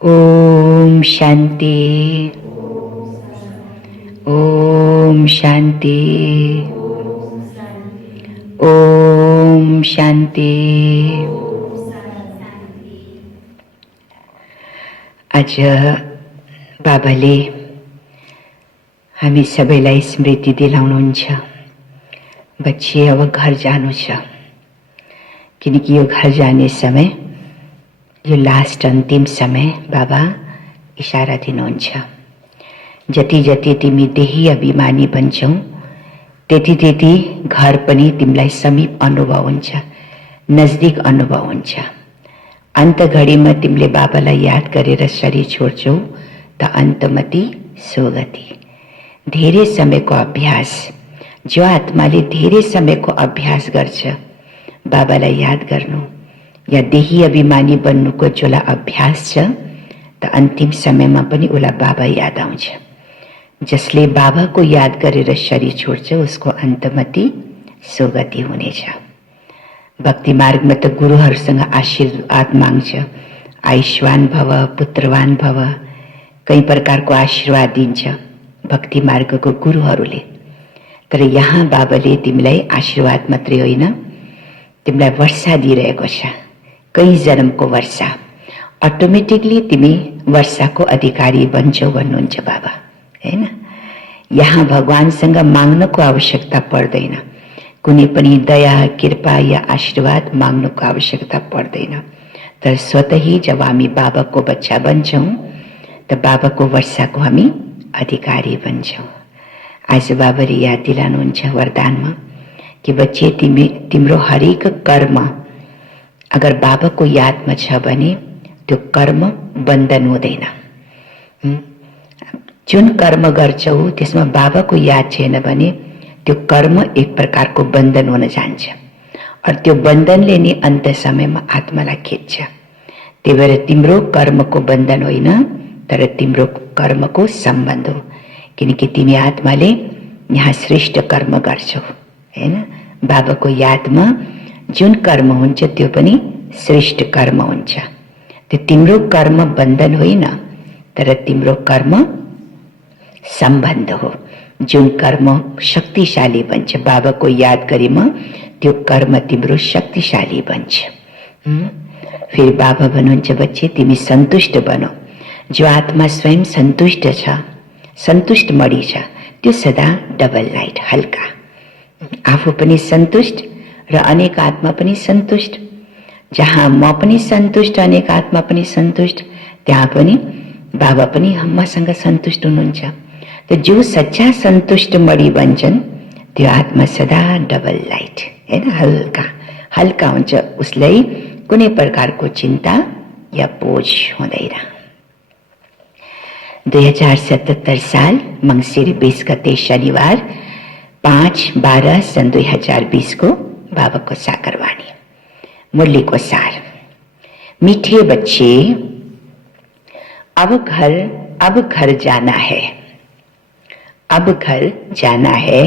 ओम शांति। ओम शांति। ओम शांति। आज बाबाले हामी सबैलाई स्मृति दिलाउनुहुन्छ, बच्चे अब घर जानु छ, किनकि यो घर जाने समय, यो लास्ट अन्तिम समय बाबा इशारा दिनुहुन्छ। जति जति तिमी देही अभिमानी बन्छौ, त्यति त्यति घर पनि तिमीलाई समीप अनुभव हुन्छ, नजदीक अनुभव हुन्छ। अन्त घडीमा तिमीले बाबालाई याद गरेर शरीर छोड्छौ त अन्तमति सोगति। धेरै समयको अभ्यास, जो आत्माले धेरै समयको अभ्यास गर्छ बाबालाई याद गर्नु या देही अभिमानी बन्नुको जोलाई अभ्यास छ, त अन्तिम समयमा पनि उसलाई बाबा याद आउँछ। जसले बाबाको याद गरेर शरीर छोड्छ उसको अन्तमति सोगति हुनेछ। भक्ति मार्गमा त गुरुहरूसँग आशीर्वाद माग्छ, आयुष्मान भव, पुत्रवान भव, कई प्रकारको आशीर्वाद दिन्छ भक्ति मार्गको गुरुहरूले। तर यहाँ बाबाले तिमीलाई आशीर्वाद मात्रै होइन, तिमीलाई वर्षा दिइरहेको छ, कई जन्मको वर्षा। अटोमेटिकली तिमी वर्षाको अधिकारी बन्छौ भन्नुहुन्छ बाबा, हैन? यहाँ भगवानसँग माग्नको आवश्यकता पर्दैन, कुनै पनि दया, कृपा या आशीर्वाद माग्नको आवश्यकता पर्दैन। तर स्वतः जब हामी बाबाको बच्चा बन्छौं त बाबाको वर्षाको हामी अधिकारी बन्छौं। आज बाबाले याद दिलाउनुहुन्छ वरदानमा कि बच्चे तिम्रो हरेक कर्म अगर बाबाको यादमा छ भने त्यो कर्म बन्धन हुँदैन। जुन कर्म गर्छौ त्यसमा बाबाको याद छैन भने त्यो कर्म एक प्रकारको बन्धन हुन जान्छ, और त्यो बन्धनले नै अन्त समयमा आत्मालाई खिच्छ। त्यही भएर तिम्रो कर्मको बन्धन होइन, तर तिम्रो कर्मको सम्बन्ध हो, किनकि तिमी आत्माले यहाँ श्रेष्ठ कर्म गर्छौ, हैन? बाबाको यादमा जुन कर्म हुन्छ त्यो पनि श्रेष्ठ कर्म हुन्छ। त्यो तिम्रो कर्म बन्धन होइन, तर तिम्रो कर्म सम्बन्ध हो। जुन कर्म शक्तिशाली बन्छ, बाबाको याद गरेमा त्यो कर्म तिम्रो शक्तिशाली बन्छ। फिर बाबा भन्नुहुन्छ बच्चे तिमी सन्तुष्ट बनो। जो आत्मा स्वयं सन्तुष्ट छ, सन्तुष्ट मणि छ, त्यो सदा डबल लाइट, हल्का। आफू पनि सन्तुष्ट र अनेक आत्मा पनि सन्तुष्ट। जहाँ म पनि सन्तुष्ट, अनेक आत्मा पनि सन्तुष्ट, त्यहाँ पनि बाबा पनि मसँग सन्तुष्ट हुनुहुन्छ। त जो सच्चा सन्तुष्ट मणि बन्छन् त्यो आत्मा सदा डबल लाइट, हैन? हल्का हल्का हुन्छ, उसलाई कुनै प्रकारको चिन्ता या बोझ हुँदैन। 2077 साल मंसिर 20 गते शनिबार 5/12 सन् 2020 को बाबाको साकरवाणी। मुरलीको सार। मीठे बच्चे, अब घर जाना है, अब घर जाना है,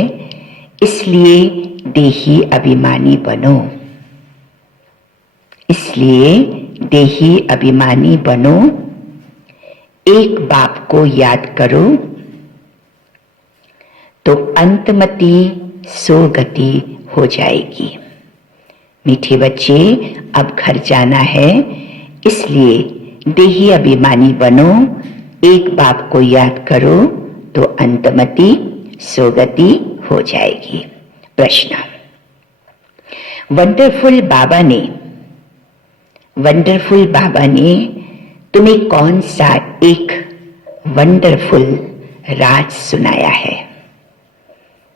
इसलिए देही अभिमानी बनो, इसलिए देही अभिमानी बनो। एक बाप को याद करो तो अंतमति सोगति हो जाएगी। मीठे बच्चे, अब घर जाना है, इसलिए देही अभिमानी बनो। एक बाप को याद करो तो अंतमति सोगति हो जाएगी। प्रश्न। वंडरफुल बाबा ने तुम्हें कौन सा एक वंडरफुल राज सुनाया है?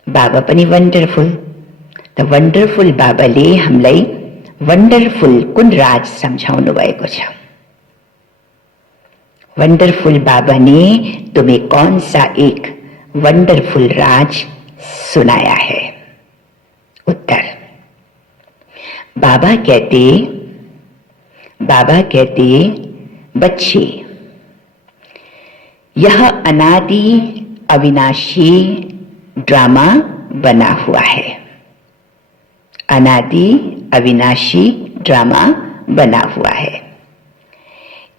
बाबा पनि वंडरफुल, त वंडरफुल बाबाले हामीलाई वंडरफुल कुन राज सम्झाउनु भएको छ? वंडरफुल बाबा ने तुम्हें कौन सा एक वंडरफुल राज सुनाया है? उत्तर। बाबा कहते बच्चे, यह अनादि अविनाशी ड्रामा बना हुआ है। अनादि अविनाशी ड्रामा बना हुआ है।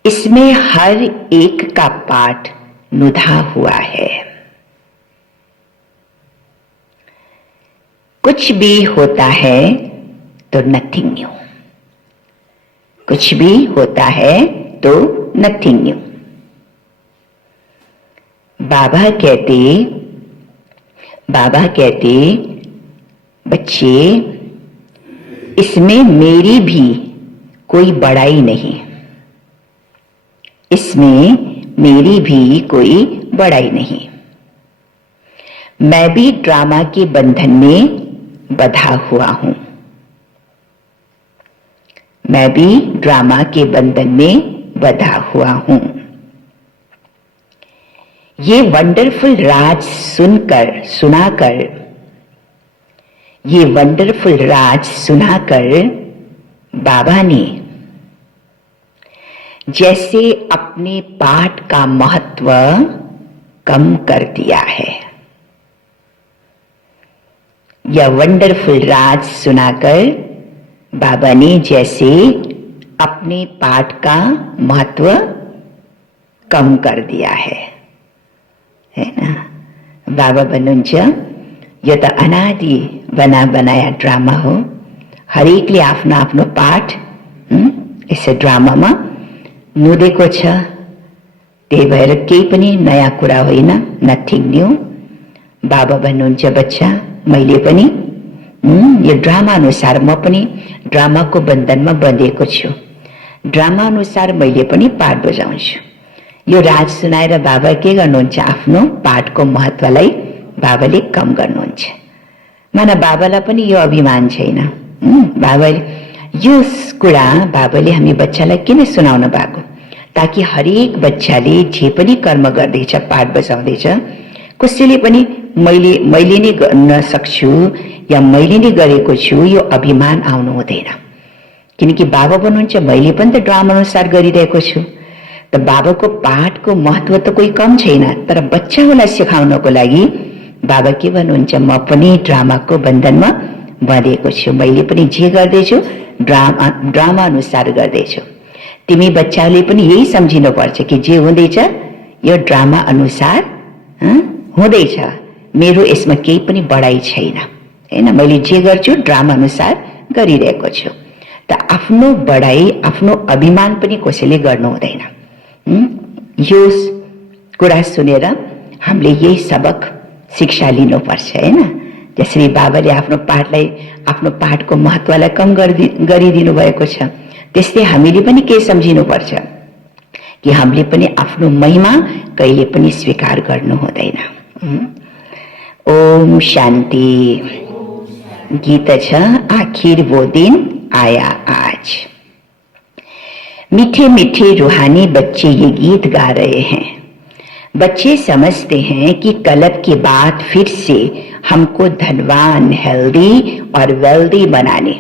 इसमें हर एक का पाठ नुधा हुआ है। कुछ भी होता है तो नथिंग न्यू, कुछ भी होता है तो नथिंग न्यू। बाबा कहते बच्चे, इसमें मेरी भी कोई बड़ाई नहीं, इसमें मेरी भी कोई बड़ाई नहीं। मैं भी ड्रामा के बंधन में बंधा हुआ हूं, मैं भी ड्रामा के बंधन में बंधा हुआ हूं। ये वंडरफुल राज सुनाकर बाबा ने जैसे अपने पाठ का महत्व कम कर दिया है। यह वंडरफुल राज सुनाकर बाबा ने जैसे अपने पाठ का महत्व कम कर दिया है ना। बाबा भन्नुहुन्छ यो त अनादि बनाया ड्रामा हो, हरेकले आफ्नो आफ्नो पाठ यसै ड्रामामा नुदेको छ। त्यही भएर केही पनि नयाँ कुरा होइन, नथिङ न्यू। बाबा भन्नुहुन्छ बच्चा, मैले पनि यो ड्रामा अनुसार म पनि ड्रामाको बन्धनमा बँधिएको छु, ड्रामा अनुसार मैले पनि पाठ बजाउँछु। यो राज सुनाएर बाबा के गर्नुहुन्छ, आफ्नो पाठको महत्वलाई बाबाले कम गर्नुहुन्छ। माना बाबालाई पनि यो अभिमान छैन। बाबाले यो कुरा बाबाले हामी बच्चालाई किन सुनाउन भएको, ताकि हरेक बच्चाले जे पनि कर्म गर्दैछ, पाठ बजाउँदैछ, कसैले पनि मैले नै गर्न सक्छु या मैले नै गरेको छु यो अभिमान आउनु हुँदैन। किनकि बाबा भन्नुहुन्छ मैले पनि त ड्रामा अनुसार गरिरहेको छु, त बाबाको पाठको महत्व त कोही कम छैन। तर बच्चाहरूलाई सिकाउनको लागि बाबा के भन्नुहुन्छ, म पनि ड्रामाको बन्धनमा बँधेको छु, मैले पनि जे गर्दैछु ड्रामा अनुसार गर्दैछु। तिमी बच्चाले पनि यही सम्झिनुपर्छ कि जे हुँदैछ यो ड्रामा अनुसार हुँदैछ, मेरो यसमा केही पनि बढाइ छैन हैन। मैले जे गर्छु ड्रामा अनुसार गरिरहेको छु। त आफ्नो बढाइ, आफ्नो अभिमान पनि कसैले गर्नु हुँदैन। यो कुरा सुनेर हामीले यही सबक शिक्षा लिनुपर्छ हैन। जसरी बाबाले आफ्नो पाठको महत्वलाई कम गरिदिनु भएको छ, त्यस्तै हामीले पनि के सम्झिनुपर्छ कि हामीले पनि आफ्नो महिमा कहिले पनि स्वीकार गर्नु हुँदैन। ओम शान्ति। गीत छ, आखिर वो दिन आया आज। मीठे मीठे रूहानी बच्चे ये गीत गा रहे हैं। बच्चे समझते हैं कि कलब के बाद फिर से हमको धनवान, हेल्दी और वेल्दी बनाने,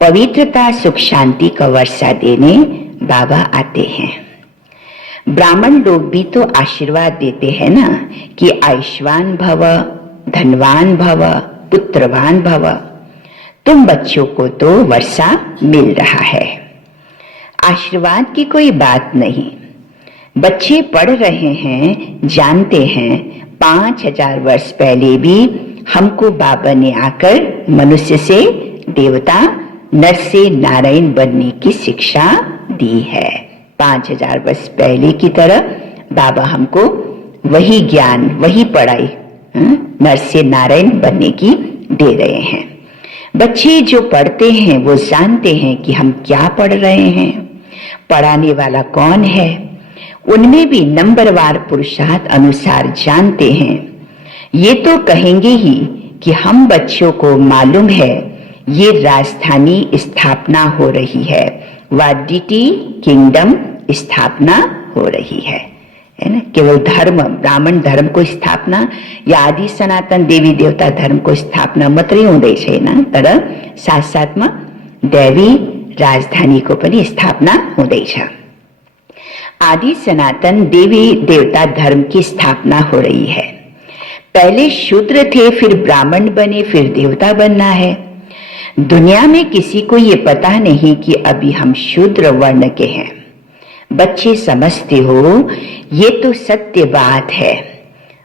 पवित्रता, सुख, शांति का वर्षा देने बाबा आते हैं। ब्राह्मण लोग भी तो आशीर्वाद देते हैं ना कि आयुष्मान भव, धनवान भव, पुत्रवान भव। तुम बच्चों को तो वर्षा मिल रहा है, आशीर्वाद की कोई बात नहीं। बच्चे पढ़ रहे हैं, जानते हैं 5000 वर्ष पहले भी हमको बाबा ने आकर मनुष्य से देवता, नर से नारायण बनने की शिक्षा दी है। 5000 वर्ष पहले की तरह बाबा हमको वही ज्ञान, वही पढ़ाई नर से नारायण बनने की दे रहे हैं। बच्चे जो पढ़ते हैं वो जानते हैं कि हम क्या पढ़ रहे हैं, पढ़ाने वाला कौन है, उनमें भी नंबरवार पुरुषार्थ अनुसार जानते हैं। ये तो कहेंगे ही कि हम बच्चों को मालूम है ये राजधानी स्थापना हो रही है, वाडिटी किंगडम स्थापना हो रही है ना। केवल धर्म, ब्राह्मण धर्म को स्थापना या आदि सनातन देवी देवता धर्म को स्थापना मात्रै हुँदै छैन, तर साथसाथमा दैवी राजधानी को पनि स्थापना हुँदैछ। आदि सनातन देवी देवता धर्म की स्थापना हो रही है। पहले शूद्र थे, फिर ब्राह्मण बने, फिर देवता बनना है। दुनिया में किसी को ये पता नहीं कि अभी हम शूद्र वर्ण के हैं। बच्चे समझते हो ये तो सत्य बात है।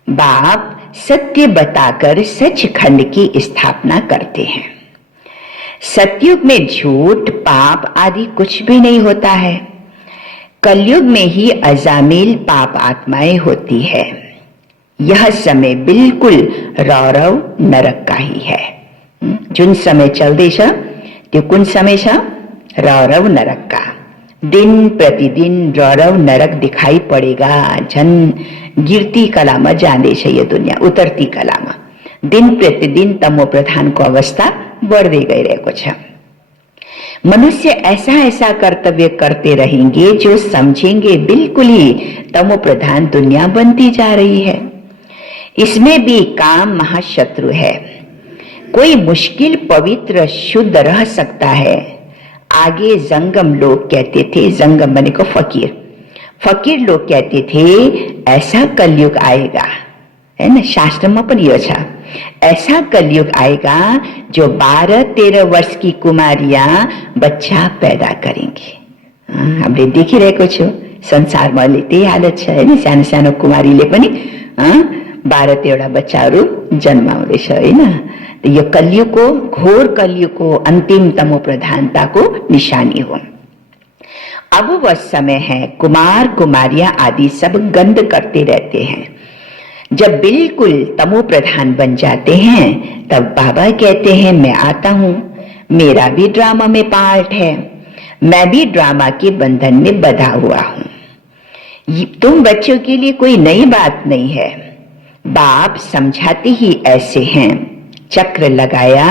बाप सत्य बताकर सचखंड की स्थापना करते हैं। सतयुग में झूठ, पाप आदि कुछ भी नहीं होता है। कलयुग में ही अजामिल पाप आत्माएं होती है। यह समय बिल्कुल रौरव नरक का ही है। जुन समय चल दे छ त्यो कुन समय छ? रौरव नरक का। दिन प्रतिदिन रौरव नरक दिखाई पड़ेगा। झन गिरती कलामा जाँदैछ यो दुनिया, उतरती कलामा। दिन प्रतिदिन तमो प्रधानको अवस्था बढ़दै गइरहेको छ। मनुष्य ऐसा ऐसा कर्तव्य करते रहेंगे जो समझेंगे बिल्कुल ही तमो प्रधान दुनिया बनती जा रही है। इसमें भी काम महाशत्रु है। कोई मुश्किल पवित्र शुद्ध रह सकता है। आगे जंगम लोग कहते थे, जंगम बने को फकीर, फकीर लोग कहते थे ऐसा कलयुग आएगा, है ना, शास्त्र में पण यो छ, ऐसा कलयुग आएगा जो 12-13 वर्ष की कुमारियां बच्चा पैदा करेंगी। हामीले देखिरहेको छु संसारमा अहिले त्यही हालत छ हैन। सानो सानो कुमारीले पनि 12-13 बच्चाहरू जन्माउँदैछ हैन। यो कलयुगको, घोर कलयुगको अंतिम तमो प्रधानता को निशानी हो। अब वह समय है कुमार कुमारियां आदि सब गंध करते रहते हैं। जब बिल्कुल तमो प्रधान बन जाते हैं तब बाबा कहते हैं मैं आता हूं, मेरा भी ड्रामा में पार्ट है, मैं भी ड्रामा के बंधन में बंधा हुआ हूं। तुम बच्चों के लिए कोई नई बात नहीं है। बाप समझाते ही ऐसे हैं। चक्र लगाया,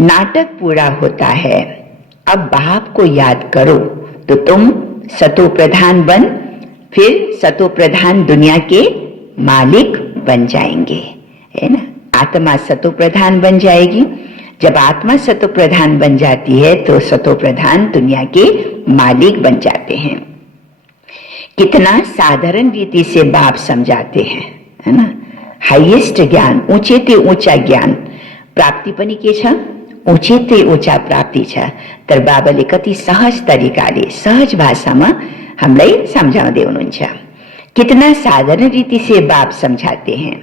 नाटक पूरा होता है। अब बाप को याद करो तो तुम सतो प्रधान बन, फिर सतो प्रधान दुनिया के मालिक बन जाएंगे, है ना। आत्मा सतो प्रधान बन जाएगी। जब आत्मा सतो प्रधान बन जाती है तो सतो प्रधान दुनिया के मालिक बन जाते हैं। कितना साधारण रीति से बाप समझाते हैं, है ना। हाईएस्ट ज्ञान, ऊंचे ते ऊंचा ज्ञान प्राप्ति पनि के छ, ऊंचे ते ऊंचा प्राप्ति छ। तर बाबाले कति सहज तरिकाले, सहज भाषामा हामीलाई सम्झाउँदै हुनुहुन्छ। कितना साधारण रीति से बाप समझाते हैं।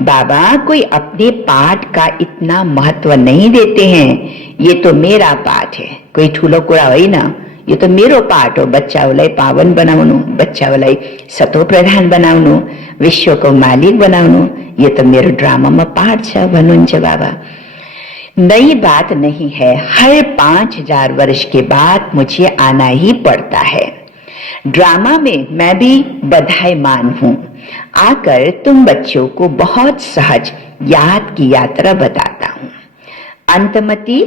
बाबा कोई अपने पाठ का इतना महत्व नहीं देते हैं। ये तो मेरा पाठ है, कोई ठूलो कुरा होइन, यो तो मेरो पाठ हो। बच्चाहरूलाई पावन बनाउनु, बच्चाहरूलाई सतो प्रधान बनाउनु, विश्वको मालिक बनाउनु, ये तो मेरो ड्रामामा पाठ छ भन्नुहुन्छ बाबा। नई बात नहीं है। हर 5000 वर्ष के बाद मुझे आना ही पड़ता है। ड्रामा में मैं भी बधाईमान हूं। आकर तुम बच्चों को बहुत सहज याद की यात्रा बताता हूं। अंतमति,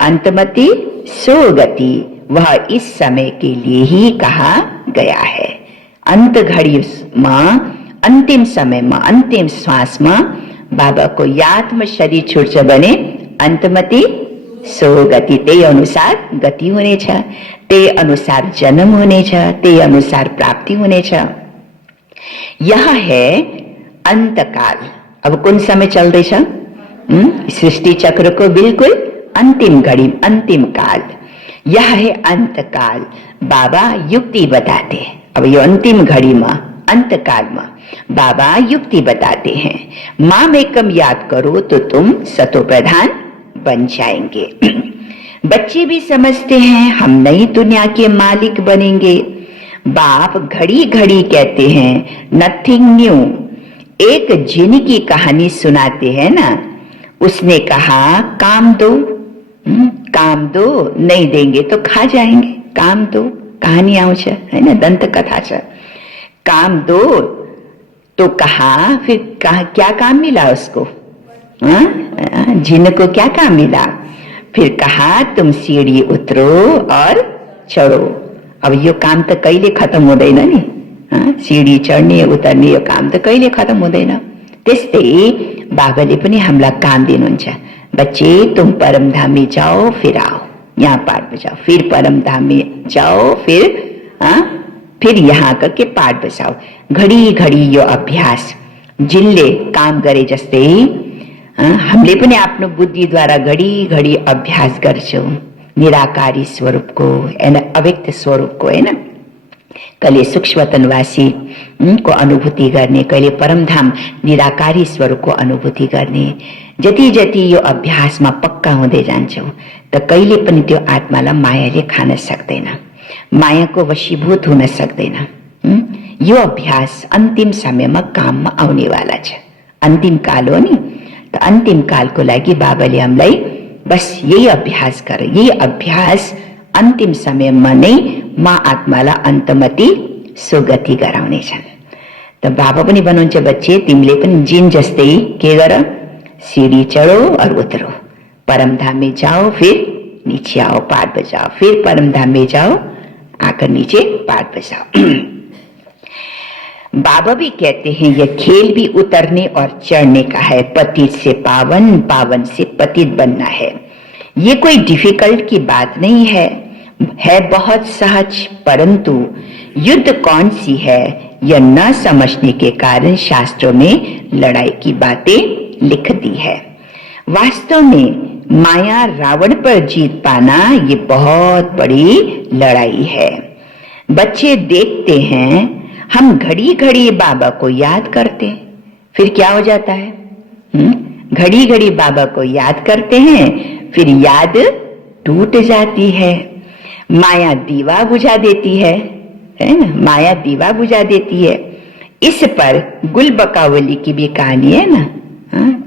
अंतमति सोगति, वह इस समय के लिए ही कहा गया है। अंत घड़ी में, अंतिम समय में, अंतिम श्वास में बाबा को याद में शरीर छुट्छ भने अंतमति सोगति, त्यही अनुसार गति हुनेछ, त्यही अनुसार जन्म हुनेछ, त्यही अनुसार प्राप्ति हुनेछ। यह है अंतकाल। अब कुन समय चल्दैछ? सृष्टि चक्र को बिल्कुल अंतिम घड़ी, अंतिम काल। यह है अंतकाल। बाबा युक्ति बताते। अब यो अंतिम घड़ी में, अंतकाल में बाबा युक्ति बताते हैं। माम एकम याद करो तो तुम सतो प्रधान बन जाएंगे। बच्चे भी समझते हैं हम नई दुनिया के मालिक बनेंगे। बाप घड़ी घड़ी कहते हैं नथिंग न्यू। एक जिन की कहानी सुनाते हैं ना, उसने कहा काम दो, काम दो, नहीं देंगे तो खा जाएंगे, काम दो। कहानी आउँछ है ना, दंत कथा छ। काम दो तो कहा, फिर कहा क्या काम मिला उसको? जिन को क्या काम मिला? फिर कहा तुम सीढ़ी उतरो और चढ़ो। अब यो काम त कहिले खत्म हुँदैन नि। सीढ़ी चढ्ने उतर्ने यो काम त कहिले खत्म हुँदैन। त्यस्तै बाबाले पनि हामीलाई काम दिनुहुन्छ। बच्चे तुम परमधाम में जाओ फिर आओ, यहाँ पाठ बजाओ, फिर परमधाम में जाओ, फिर यहाँ करके पाठ बजाओ। घड़ी घड़ी यो अभ्यास जिनले काम गरे जस्तै हामीले पनि आफ्नो बुद्धिद्वारा घड़ी घड़ी अभ्यास गर्छौं निराकारी स्वरूपको, अव्यक्त स्वरूपको, हैन। कहिले सूक्ष्मतनवासी को अनुभूति गर्ने, कहिले परमधाम निराकारी स्वरूपको अनुभूति गर्ने। जति जति यो अभ्यासमा पक्का हुँदै जान्छौ त कहिले पनि त्यो आत्मालाई मायाले खान सक्दैन, मायाको वशीभूत हुन सक्दैन। यो अभ्यास अन्तिम समयमा काममा आउनेवाला छ। अन्तिम काल हो नि, त अन्तिम कालको लागि बाबाले हामीलाई बस यही अभ्यास गर, यही अभ्यास अन्तिम समयमा नै म आत्मालाई अन्तमति सुगति गराउनेछन्। त बाबा पनि भन्नुहुन्छ, बच्चे तिमीले पनि जिन जस्तै के गर, सीढ़ी चढ़ो और उतरो, परमधाम में जाओ फिर नीचे आओ, पाठ बजाओ, फिर परमधाम में जाओ, आकर नीचे पाठ बजाओ। बाबा भी कहते हैं यह खेल भी उतरने और चढ़ने का है, पतित से पावन, पावन से पतित बनना है। ये कोई डिफिकल्ट की बात नहीं है बहुत सहज, परंतु युद्ध कौन सी है यह न समझने के कारण शास्त्रों में लड़ाई की बातें लिख दी है। वास्तव में माया रावण पर जीत पाना ये बहुत बड़ी लड़ाई है। बच्चे देखते हैं हम घड़ी घड़ी बाबा को याद करते, फिर क्या हो जाता है, घड़ी घड़ी बाबा को याद करते हैं, फिर याद टूट जाती है। माया दीवा बुझा देती है ना, माया दीवा बुझा देती है। इस पर गुल बकावली की भी कहानी है ना,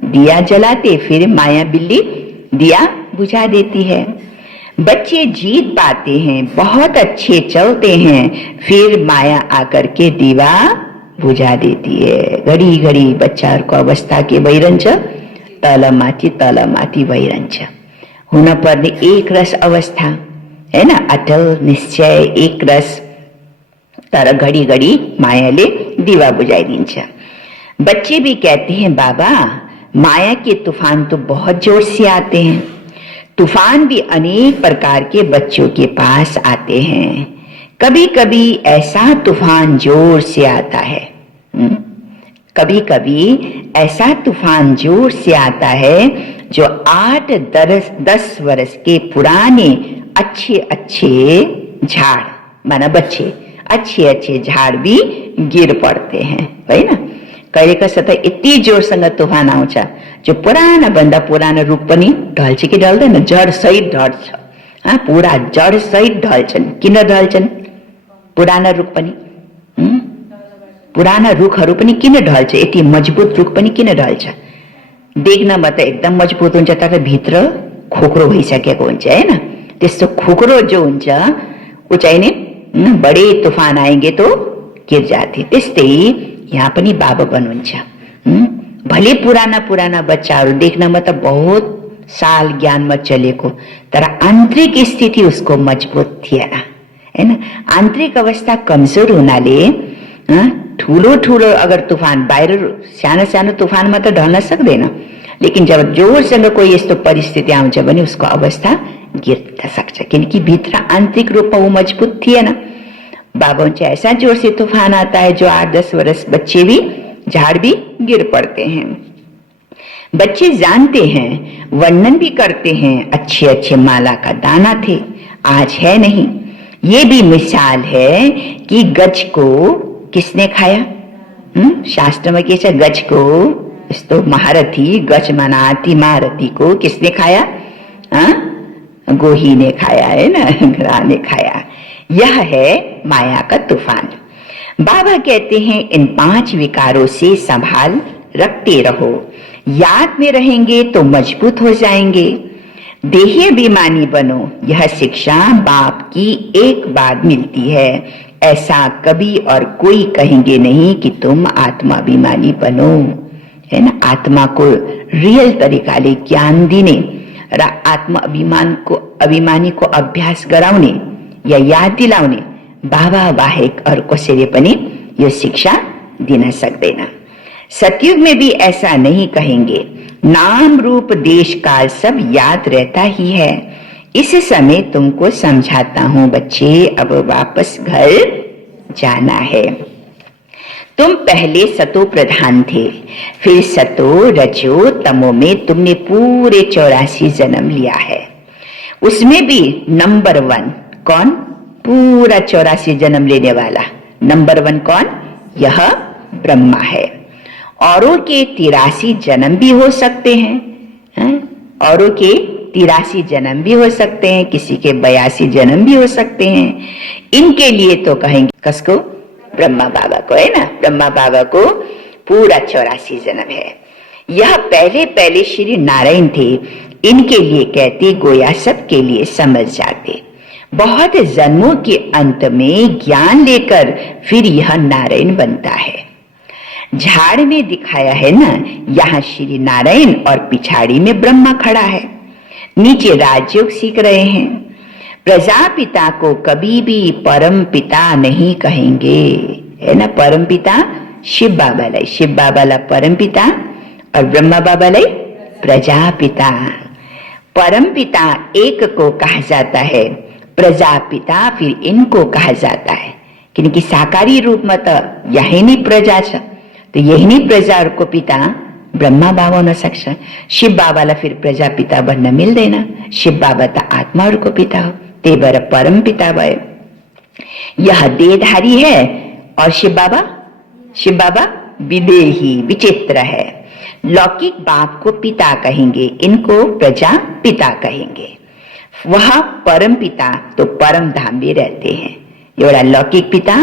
दिया जलाते फिर माया बिल्ली दिया बुझा देती है। बच्चे जीत पाते हैं, बहुत अच्छे चलते हैं, फिर माया आकर के दीवा बुझा देती है। घड़ी घड़ी बच्चाहरूको अवस्था के भइरहन्छ, तलमाथि भइरहन्छ। हुन पर्ने एक रस अवस्था है ना, अटल निश्चय एक रस, तर घड़ी घड़ी मायाले दीवा बुझाइदिन्छ। बच्चे भी कहते हैं बाबा माया के तूफान तो बहुत जोर से आते हैं। तूफान भी अनेक प्रकार के बच्चों के पास आते हैं। कभी कभी ऐसा तूफान जोर से आता है, कभी कभी ऐसा तूफान जोर से आता है जो 8-10 वर्ष के पुराने अच्छे झाड़, माना बच्चे अच्छे झाड़ भी गिर पड़ते हैं, है ना। कहिले कसो त यति जोरसँग तूफान आउँछ जो पुराना भन्दा पुराना रुख पनि ढल्छ कि ढल्दैन, जड सहित ढल्छ, पुरा जड सहित ढल्छन्। किन ढल्छन्? पुराना रुख पनि, पुराना रुखहरू पनि किन ढल्छ? यति मजबुत रुख पनि किन ढल्छ? देख्नमा त एकदम मजबुत हुन्छ तर भित्र खोक्रो भइसकेको हुन्छ, हैन। त्यस्तो खोक्रो जो हुन्छ उ चाहिँ नि बडे तूफान आएंगे तो गिर जाते। त्यस्तै यहाँ पनि बाबा भन्नुहुन्छ, भले पुराना बच्चाहरू देख्नमा त बहुत साल ज्ञानमा चलेको तर आन्तरिक स्थिति उसको मजबुत थिएन, हैन। आन्तरिक अवस्था कमजोर हुनाले ठुलो अगर तूफान, बाहिर सानो तूफानमा त ढल्न सक्दैन, लेकिन जब जोरसँग कोही यस्तो परिस्थिति आउँछ भने उसको अवस्था गिर्न सक्छ, किनकि भित्र आंतरिक रूप में वो मजबूत थिएन। बाबा उनसे ऐसा जोर से तूफान आता है जो 8-10 वर्ष बच्चे भी, झाड़ भी गिर पड़ते हैं। बच्चे जानते हैं, वर्णन भी करते हैं, अच्छे माला का दाना थे, आज है नहीं। ये भी मिसाल है कि गज को किसने खाया? शास्त्र में कैसे गज को, तो महारथी, गज माना हाथी, महारथी को किसने खाया? गोही ने खाया, है ना, ग्रह ने खाया। यह है माया का तूफान। बाबा कहते हैं इन 5 विकारों से संभाल रखते रहो, याद में रहेंगे तो मजबूत हो जाएंगे। देही अभिमानी बनो, यह शिक्षा बाप की एक बार मिलती है, ऐसा कभी और कोई कहेंगे नहीं कि तुम आत्मा अभिमानी बनो, है ना। आत्मा को रियल तरिकाले ज्ञान दिने र आत्मा अभिमानी को अभ्यास गराउने या याद दिलाउने बाबा बाहेक और कसैले पनि यो शिक्षा दिन सक्दैन। सतयुग में भी ऐसा नहीं कहेंगे, नाम रूप देश काल सब याद रहता ही है। इस समय तुमको समझाता हूं बच्चे, अब वापस घर जाना है। तुम पहले सतो प्रधान थे, फिर सतो रजो तमो में तुमने पूरे 84 जन्म लिया है। उसमें भी नंबर 1 कौन? पूरा 84 जन्म लेने वाला नंबर 1 कौन? यह ब्रह्मा है। औरों के 83 जन्म भी हो सकते हैं, औरों के 83 जन्म भी हो सकते हैं, किसी के 82 जन्म भी हो सकते हैं। इनके लिए तो कहेंगे किसको? ब्रह्मा बाबा को, है ना। ब्रह्मा बाबा को पूरा 84 जन्म है। यह पहले पहले श्री नारायण थे, इनके लिए कहते गोया सबके लिए समझ जाते। बहुत जन्मों के अंत में ज्ञान लेकर फिर यह नारायण बनता है। झाड़ में दिखाया है ना, यहाँ श्री नारायण और पिछाड़ी में ब्रह्मा खड़ा है। नीचे राजयोग सीख रहे हैं। प्रजापिता को कभी भी परम पिता नहीं कहेंगे, है ना। परम पिता शिव बाबा लाई, शिव बाबा ला परम पिता और ब्रह्मा बाबा लाई प्रजापिता। परम पिता एक को कहा जाता है, प्रजापिता फिर इनको कहा जाता है। क्योंकि साकारी रूप में तो यही नहीं प्रजा छ, तो यही नहीं प्रजा और को पिता ब्रह्मा बाबा न सक्छ। शिव बाबा ला फिर प्रजापिता भन्न मिल्दैन। शिव बाबा तो आत्मा और को पिता हो, ते बर परम पिता भए। यह देहधारी है और शिव बाबा विदेही, विचित्र है। लौकिक बाप को पिता कहेंगे, इनको प्रजा पिता कहेंगे। वह परम पिता तो परम धाम में रहते हैं। योड़ा लौकिक पिता,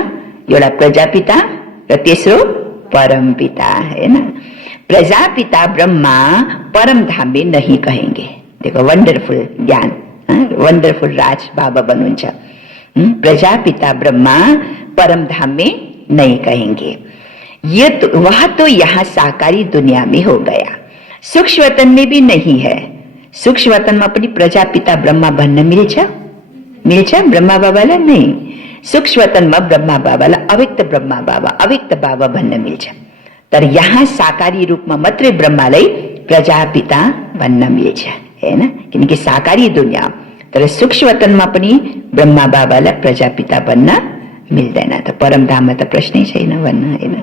योड़ा प्रजापिता और तीसरो परम पिता, है ना। प्रजापिता ब्रह्मा परम धाम में नहीं कहेंगे। देखो वंडरफुल ज्ञान, वंडरफुल राज बाबा बनुन्छ। प्रजापिता ब्रह्मा परम धाम में नहीं कहेंगे। ये तो वह तो यहाँ साकारी दुनिया में हो गया, सूक्ष्म वतन में भी नहीं है। सूक्ष्म वतन में अपनी प्रजापिता ब्रह्मा भन्न मिलछ ब्रह्मा बाबा ला नहीं। सूक्ष्म वतन में ब्रह्मा बाबा ला अव्यक्त ब्रह्मा बाबा, अव्यक्त बाबा भन्न मिलछ। तर यहाँ साकारी रूप में मात्र ब्रह्मालाई प्रजापिता भन्न मिलछ, है ना। क्योंकि साकारी दुनिया, तर सूक्ष्म वतन में पनि ब्रह्मा बाबालाई प्रजापिता भन्न मिल्दैन। त परमधाममा त प्रश्नै छैन भन्न, हैन।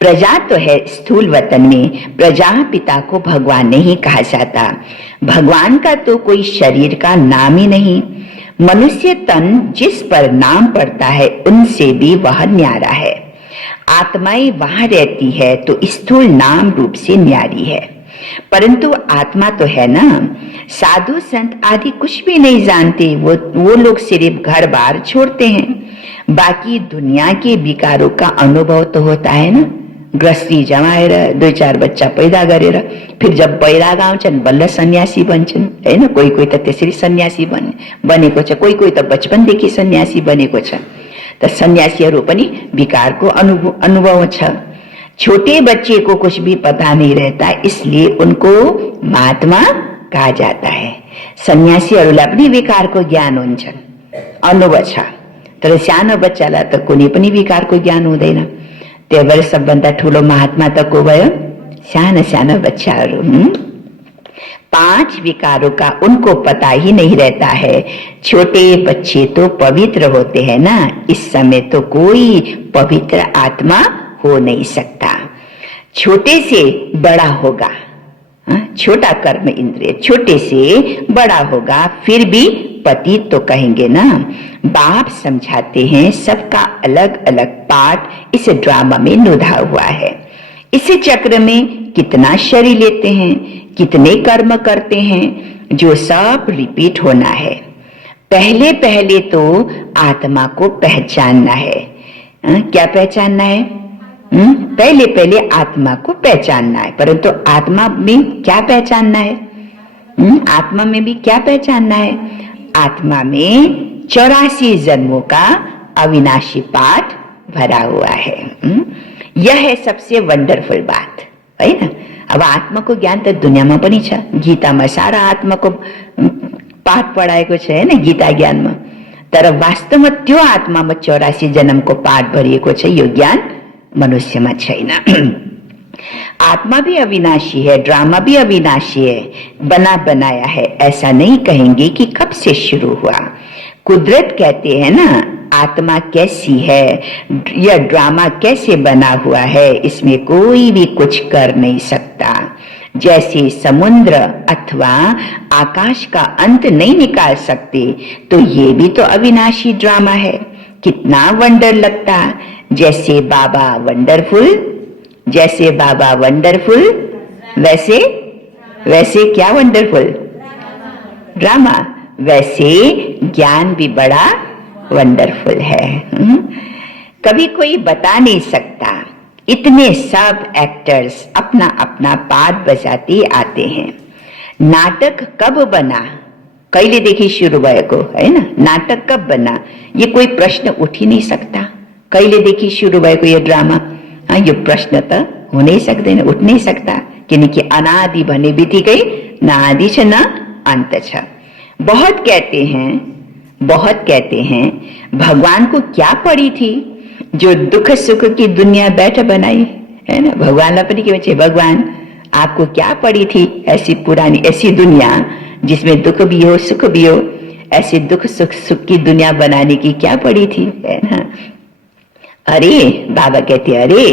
प्रजा तो है स्थूल वतन में, प्रजा पिता को भगवान नहीं कहा जाता। भगवान का तो कोई शरीर का नाम ही नहीं। मनुष्य तन जिस पर नाम पड़ता है उनसे भी वह न्यारा है। आत्माएं वहां रहती है तो स्थूल नाम रूप से न्यारी है, परंतु आत्मा तो है ना। साधु संत आदि कुछ भी नहीं जानते, वो लोग सिर्फ घर बार छोड़ते हैं। बाकी दुनिया के विकारों का अनुभव तो होता है ना। गृहस्थी जमाएर 2-4 बच्चा पैदा गरेर फिर जब वैराग आउँछन् बल्ल सन्यासी बन्छन्, हैन। कोही कोही त त्यसरी सन्यासी बनेको छ, कोही कोही त बचपनदेखि सन्यासी बनेको छ। त सन्यासीहरू पनि विकारको अनुभव छ। छोटे बच्चे को कुछ भी पता नहीं रहता, इसलिए उनको महात्मा कहा जाता है। सन्यासीहरूलाई पनि विकारको ज्ञान हुन्छ, अनुभव छ। तर सानो बच्चालाई त कुनै पनि विकारको ज्ञान हुँदैन। त्यही भएर सबभन्दा ठुलो महात्मा त को भयो? साना साना बच्चाहरू। 5 विकारों का उनको पता ही नहीं रहता है। छोटे बच्चे तो पवित्र होते हैं ना, इस समय तो कोई पवित्र आत्मा हो नहीं सकता। छोटे से बड़ा होगा, छोटा कर्म इंद्रिय छोटे से बड़ा होगा, फिर भी पतित तो कहेंगे ना। बाप समझाते हैं सबका अलग अलग पार्ट इस ड्रामा में नुधा हुआ है। इस चक्र में कितना शरीर लेते हैं, कितने कर्म करते हैं, जो सब रिपीट होना है। पहले पहले तो आत्मा को पहचानना है। क्या पहचानना है? पहले पहले आत्मा को पहचानना है। परंतु आत्मा में क्या पहचानना है? आत्मा में भी क्या पहचानना है? आत्मा में 84 जन्मों का अविनाशी पाठ भरा हुआ है। यह है सबसे वंडरफुल बात, है ना। अब आत्मा को ज्ञान तो दुनिया में पनि छ। गीता में सारा आत्मा को पाठ पढाएको छ, हैन, गीता ज्ञान में। तर वास्तव में त्यो आत्मा में 84 जन्म को पाठ भरिएको छ, यो ज्ञान मनुष्य में छैन। आत्मा भी अविनाशी है, ड्रामा भी अविनाशी है, बना बनाया है। ऐसा नहीं कहेंगे कि कब से शुरू हुआ। कुदरत कहते हैं ना, आत्मा कैसी है, यह ड्रामा कैसे बना हुआ है, इसमें कोई भी कुछ कर नहीं सकता। जैसे समुद्र अथवा आकाश का अंत नहीं निकाल सकते, तो ये भी तो अविनाशी ड्रामा है। कितना वंडर लगता। जैसे बाबा वंडरफुल, जैसे बाबा वंडरफुल, वैसे वैसे क्या वंडरफुल? ड्रामा। वैसे ज्ञान भी बड़ा वंडरफुल है। कभी कोई बता नहीं सकता, इतने सब एक्टर्स अपना अपना पार्ट बजाते आते हैं। नाटक कब बना, कैले देखी शुरू भएको, है ना? नाटक कब बना, ये कोई प्रश्न उठ ही नहीं सकता। कैले देखी शुरू भएको ये ड्रामा, यो प्रश्न त हो नहीं सक्दैन, उठ नहीं सकता, किनकि अनादि भने बित्तिकै न आदि छ न अंत छ। बहुत कहते हैं भगवान को क्या पड़ी थी जो दुख सुख की दुनिया बैठ बनाई, है ना? भगवानलाई पनि के भन्छ, भगवान आपको क्या पड़ी थी ऐसी पुरानी, ऐसी दुनिया जिसमें दुख भी हो सुख भी हो, ऐसे दुख सुख की दुनिया बनाने की क्या पड़ी थी, है ना? अरे बाबा कहते, अरे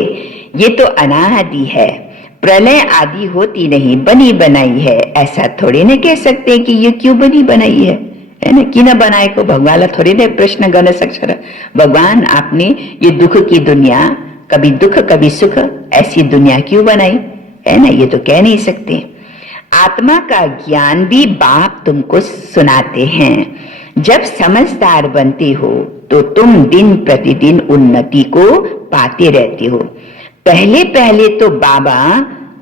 ये तो अनादि है, प्रलय आदि होती नहीं, बनी बनाई है। ऐसा थोड़ी ना कह सकते कि ये क्यों बनी बनाई है ना? किन बनाएको भगवानलाई थोड़ी ना प्रश्न गर्न सक्छ र? भगवान आपने ये दुख की दुनिया, कभी दुख कभी सुख, ऐसी दुनिया क्यों बनाई, है ना? ये तो कह नहीं सकते। आत्मा का ज्ञान भी बाप तुमको सुनाते हैं। जब समझदार बनते हो तो तुम दिन प्रतिदिन उन्नति को पाते रहते हो। पहले पहले तो बाबा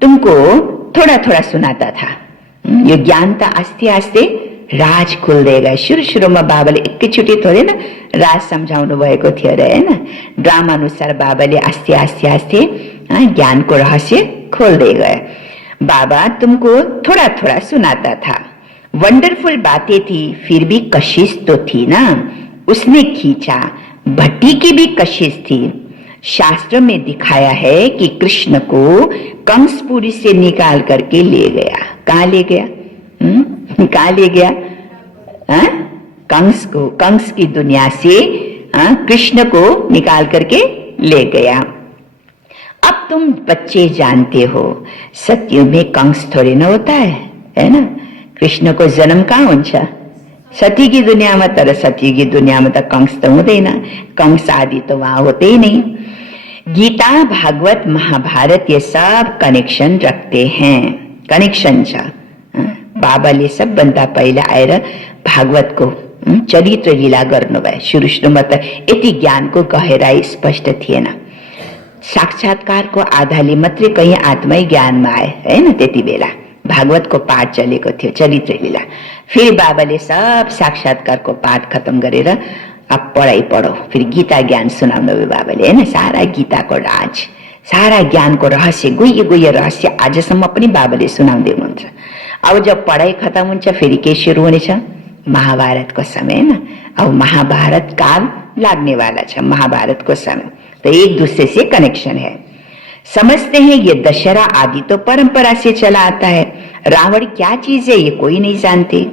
तुमको थोड़ा थोड़ा सुनाता था, यो ज्ञान त आस्ते आस्ते राज खुल्दै गयो। सुरुमा बाबाले एकैचोटि थोरै न राज सम्झाउनु भएको थियो र, हैन? ड्रामा अनुसार बाबाले आस्ते आस्ते आस्ते ज्ञानको रहस्य खोल्दै गए। बाबा तुमको थोड़ा थोड़ा सुनाता था, वंडरफुल बातें थी, फिर भी कशिश तो थी ना, उसने खींचा। भट्टी की भी कशिश थी। शास्त्र में दिखाया है कि कृष्ण को कंसपुरी से निकाल करके ले गया। कहाँ ले गया? कहाँ ले गया? कंस को, कंस की दुनिया से कृष्ण को निकाल करके ले गया। अब तुम बच्चे जानते हो, सत्युग में कंस थोड़ी ना होता है ना? कृष्ण को जन्म कहाँ हुन्छ? सती की दुनिया में, तर सती की दुनिया में तो कंस तो हुँदैन, कंस आदि तो वहां होते ही नहीं। गीता, भागवत, महाभारत ये सब कनेक्शन रखते हैं, कनेक्शन छ। बाबाले सबभन्दा पहिला आएर भागवत को चरित्र लीला गर्नुभयो। सुरुमा त यति ज्ञानको गहराई स्पष्ट थिएन। साक्षात्कारको आधाले मात्रै कहीं आत्मै ज्ञानमा आए, हैन? त्यति बेला भागवत को पाठ चलेको थियो, चरित्र लीला। फिर बाबाले सब साक्षात्कारको पाठ खत्म गरेर अब पढाइ पढो, फिर गीता ज्ञान सुनाउनु भयो बाबाले, हैन? सारा गीताको राज, सारा ज्ञानको रहस्य, गुह्य गुह्य रहस्य आजसम्म पनि बाबाले सुनाउँदै हुनुहुन्छ। अब जब पढाइ खत्म हुन्छ फेरि के सुरु हुनेछ? महाभारतको समय, हैन? अब महाभारत काल लाग्ने वाला छ, महाभारतको समय। तो एक दूसरे से कनेक्शन है। समझते हैं ये दशहरा आदि तो परंपरा से चला आता है। रावण क्या चीज है ये कोई नहीं जानते।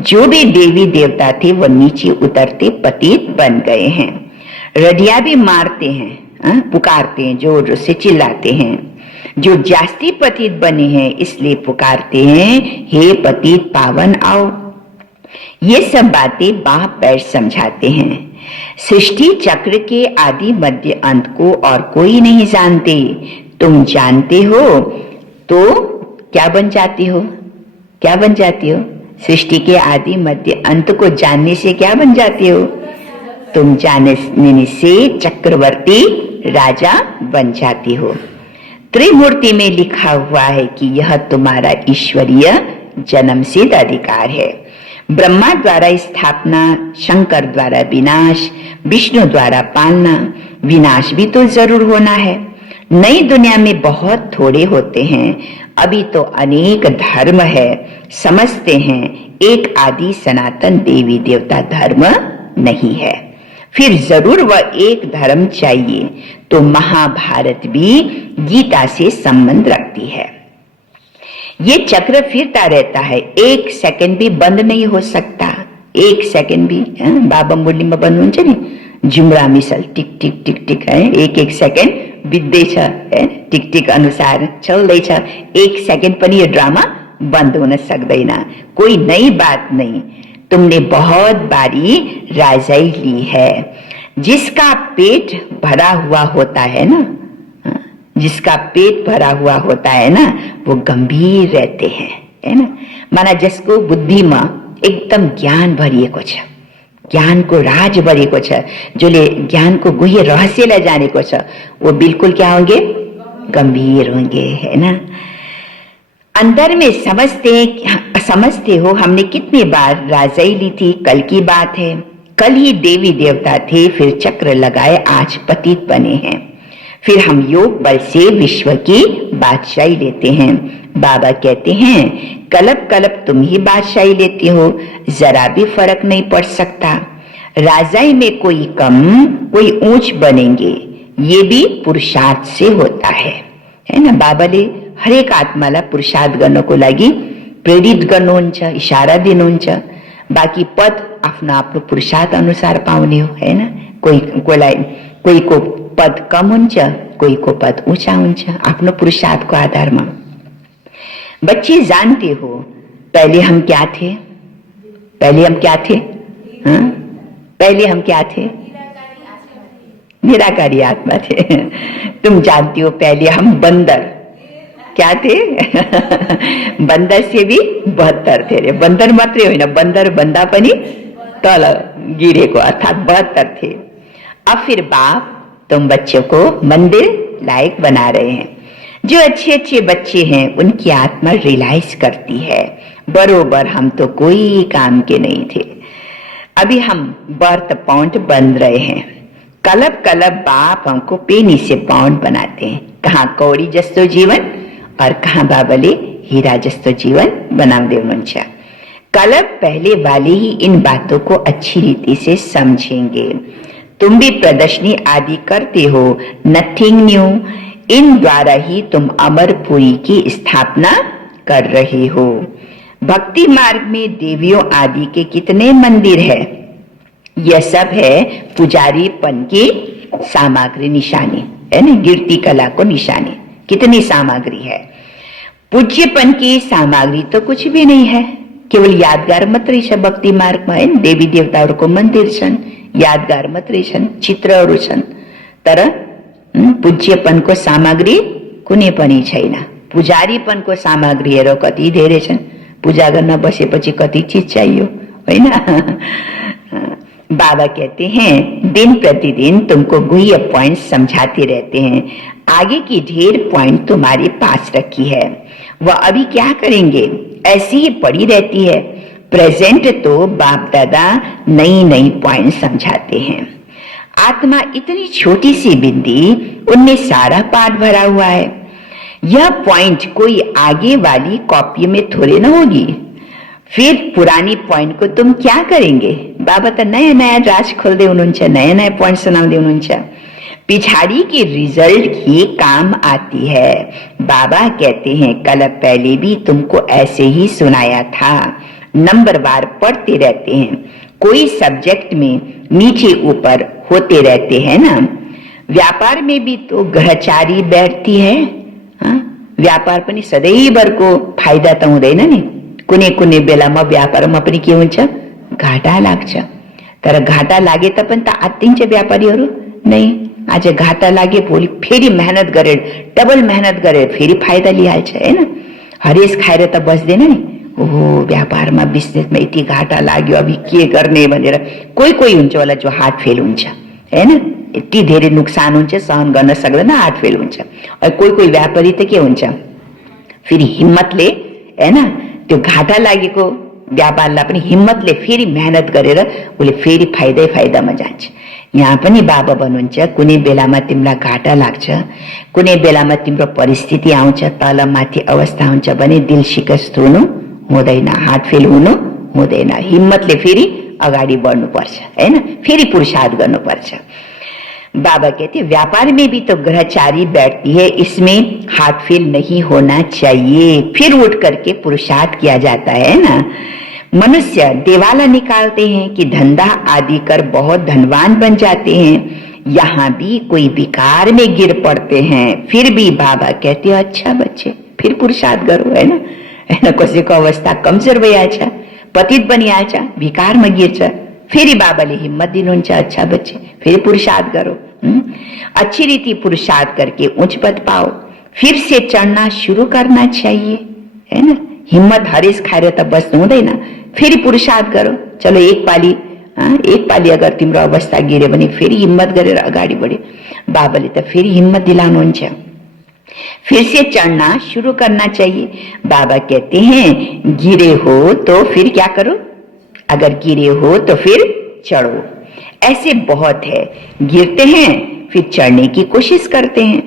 जो भी देवी देवता थे वो नीचे उतरते पतित बन गए हैं। रडिया भी मारते हैं, पुकारते हैं, जोर जोर से चिल्लाते हैं। जो जास्ती पतित बने हैं इसलिए पुकारते हैं, हे पतित पावन आओ। ये सब बातें बाप बैठ समझाते हैं। सृष्टि चक्र के आदि मध्य अंत को और कोई नहीं जानते। तुम जानते हो तो क्या बन जाती हो? क्या बन जाती हो? सृष्टि के आदि मध्य अंत को जानने से क्या बन जाती हो? तुम जानने से चक्रवर्ती राजा बन जाती हो। त्रिमूर्ति में लिखा हुआ है कि यह तुम्हारा ईश्वरीय जन्मसिद्ध अधिकार है। ब्रह्मा द्वारा स्थापना, शंकर द्वारा विनाश, विष्णु द्वारा पालना, विनाश भी तो जरूर होना है। नई दुनिया में बहुत थोड़े होते हैं, अभी तो अनेक धर्म है। समझते हैं एक आदि सनातन देवी देवता धर्म नहीं है, फिर जरूर वह एक धर्म चाहिए। तो महाभारत भी गीता से संबंध रखती है। ये चक्र फिरता रहता है, एक सेकंड भी बंद नहीं हो सकता। एक सेकंड भी, बाबा मुरली में बंद हुन्छ नि, जुमरा मिसल टिक टिक टिक टिक है, एक एक सेकंड बित्दैछ, टिक टिक अनुसार चल्दैछ, एक सेकेन्ड पनि यो ड्रामा बन्द हुन सक्दैन। कोई नई बात नहीं, तुमने बहुत बारी राजाई ली है। जिसका पेट भरा हुआ होता है ना, जिसका पेट भरा हुआ होता है ना, वो गंभीर रहते हैं, है ना। माना जसको बुद्धिमा एकदम ज्ञान भरिएको छ, ज्ञानको राज भरिएको छ, जसले ज्ञानको गुह्य रहस्यलाई जानेको छ, वो बिल्कुल क्या होंगे, गंभीर होंगे, है ना। अंदर में समझते हो हमने कितनी बार राजाई ली थी। कल की बात है, कल ही देवी देवता थे, फिर चक्र लगाए, आज पतित बने हैं। फिर हम योग बल से विश्व की बादशाही लेते हैं। बाबा कहते हैं कलब कलब तुम ही बादशाही लेती हो, जरा भी फर्क नहीं पड़ सकता। राजाई में कोई कम कोई ऊंच बनेंगे, ये भी पुरुषार्थ से होता है ना। बाबाले हरेक आत्मालाई पुरुषार्थ गर्नको लागि प्रेरित गर्नुहुन्छ, इशारा दिनुहुन्छ। बाकी पद आफ्नो आफ्नो पुरुषार्थ अनुसार पाउने हो, है ना। कोहीको पद कम हुन्छ, कोहीको पद ऊंचा हुन्छ, आफ्नो पुरुषार्थको आधारमा। बच्चे जानते हो पहले हम क्या थे, पहले हम क्या थे, हाँ? पहले हम क्या थे, निराकारी आत्मा थे। तुम जानती हो पहले हम बंदर क्या थे। बंदर से भी बहत्तर थे रे। बंदर मात्रै होइन, बंदर भन्दा पनि तल गिरेको अर्थात 72 थे। अब फिर बाप तुम बच्चों को मंदिर लायक बना रहे हैं। जो अच्छे अच्छे बच्चे हैं उनकी आत्मा रियलाइज करती है बरोबर हम तो कोई काम के नहीं थे, अभी हम बर्थ पाउंड बन रहे हैं। कलब कलब बाप हमको पेनी से पाउंड बनाते हैं। कहाँ कौड़ी जस्तो जीवन और कहाँ बाबाले हीरा जस्तो जीवन बनाउँदै हुनुहुन्छ। कलब पहले वाले ही इन बातों को अच्छी रीति से समझेंगे। तुम भी प्रदर्शनी आदि करते हो, नथिंग न्यू। इन द्वारा ही तुम अमरपुरी की स्थापना कर रहे हो। भक्ति मार्ग में देवियों आदि के कितने मंदिर है, यह सब है पुजारीपन की सामग्री निशानी, है ना। कीर्ति कला को निशानी कितनी सामग्री है। पूज्यपन की सामग्री तो कुछ भी नहीं है, केवल यादगार मात्रै छ। भक्ति मार्गमा है देवी देवताहरूको मन्दिर छन्, यादगार मात्रै छन्, चित्रहरू छन्, तर पूज्यपनको सामग्री कुनै पनि छैन। पुजारीपनको सामग्रीहरू कति धेरै छन्। पूजा गर्न बसेपछि कति चीज चाहियो, हैन। बाबा कहते हैं दिन प्रतिदिन तुमको गुह्य पॉइंट समझाते रहते हैं। आगे की ढेर पॉइंट तुम्हारे पास रखी है, वह अभी क्या करेंगे ऐसी ही पड़ी रहती है। प्रेजेंट तो बाप दादा नई नई पॉइंट समझाते हैं। आत्मा इतनी छोटी सी बिंदी, उनमें सारा पाठ भरा हुआ है। यह पॉइंट कोई आगे वाली कॉपी में थोड़े ना होगी। फिर पुरानी पॉइंट को तुम क्या करेंगे। बाबा तो नया नया राज खोल्दै हुनुहुन्छ, नया नया पॉइंट सुनाउँदै हुनुहुन्छ। पिछाड़ी की रिजल्ट ही काम आती है। बाबा कहते हैं कल पहले भी तुमको ऐसे ही सुनाया था। नंबरवार पढ़ते रहते हैं, कोई सब्जेक्ट में नीचे ऊपर होते रहते हैं ना। व्यापार में भी तो ग्रहचारी बैठती है, व्यापार पनि सधैँभरको फाइदा त हुँदैन नि। कुनै कुनै बेलामा व्यापारमा पनि के हुन्छ, घाटा लाग्छ। तर घाटा लागे पनि त आत्तिन्छ व्यापारीहरू नै। आज घाटा लागे भोलि फेरि मेहनत गरेर, डबल मेहनत गरेर फेरि फाइदा लिइहाल्छ, हैन। हरेस खाएर त बस्दैन नि। ओहो व्यापारमा बिजनेसमा यति घाटा लाग्यो, अभी के गर्ने भनेर कोही कोही हुन्छ होला जो हार्ट फेल हुन्छ, हैन। यति धेरै नुकसान हुन्छ, सहन गर्न सक्दैन, हार्ट फेल हुन्छ। कोही कोही व्यापारी त के हुन्छ, फेरि हिम्मतले, हैन, त्यो घाटा लागेको व्यापारलाई पनि हिम्मतले फेरि मेहनत गरेर उसले फेरि फाइदामा जान्छ। यहाँ पनि बाबा भन्नुहुन्छ कुनै बेलामा तिमीलाई घाटा लाग्छ, कुनै बेलामा तिम्रो परिस्थिति आउँछ, तल माथि अवस्था हुन्छ भने दिल शिकस्त हुनु हुँदैन, हार्ट फेल हुनु हुँदैन। हिम्मतले फेरि अगाडि बढ्नुपर्छ, हैन, फेरि पुरुषार्थ गर्नुपर्छ। बाबा कहते व्यापार में भी तो ग्रहचारी बैठती है, इसमें हार्ट फेल नहीं होना चाहिए। फिर उठ करके पुरुषार्थ किया जाता है ना। मनुष्य देवाला निकालते हैं कि धंधा आदि कर बहुत धनवान बन जाते हैं। यहाँ भी कोई विकार में गिर पड़ते हैं, फिर भी बाबा कहते हैं अच्छा बच्चे फिर पुरुषार्थ करो, है ना कसैको अवस्था कमजोर भइहाल्छ, पतित बनिहाल्छ, विकारमा गिर्छ, फेरि बाबाले हिम्मत दिनुहुन्छ अच्छा बच्चे फिर पुरुषार्थ करो, अच्छी रीति पुरुषार्थ करके उच्च पद पाओ, फिर से चढ़ना शुरू करना चाहिए, है ना। हिम्मत हरेस खाएर त बस्नु हुँदैन, फेरि पुरुषार्थ करो। चलो एक पाली अगर तिम्रो अवस्था गिर्यो भने फेरि हिम्मत गरेर अगाडि बढ्यो, बाबाले त फेरि हिम्मत दिलाउनुहुन्छ, फिर से चढ़ना शुरू करना चाहिए। बाबा कहते हैं गिरे हो तो फिर क्या करो, अगर गिरे हो तो फिर चढ़ो। ऐसे बहुत है, गिरते हैं फिर चढ़ने की कोशिश करते हैं,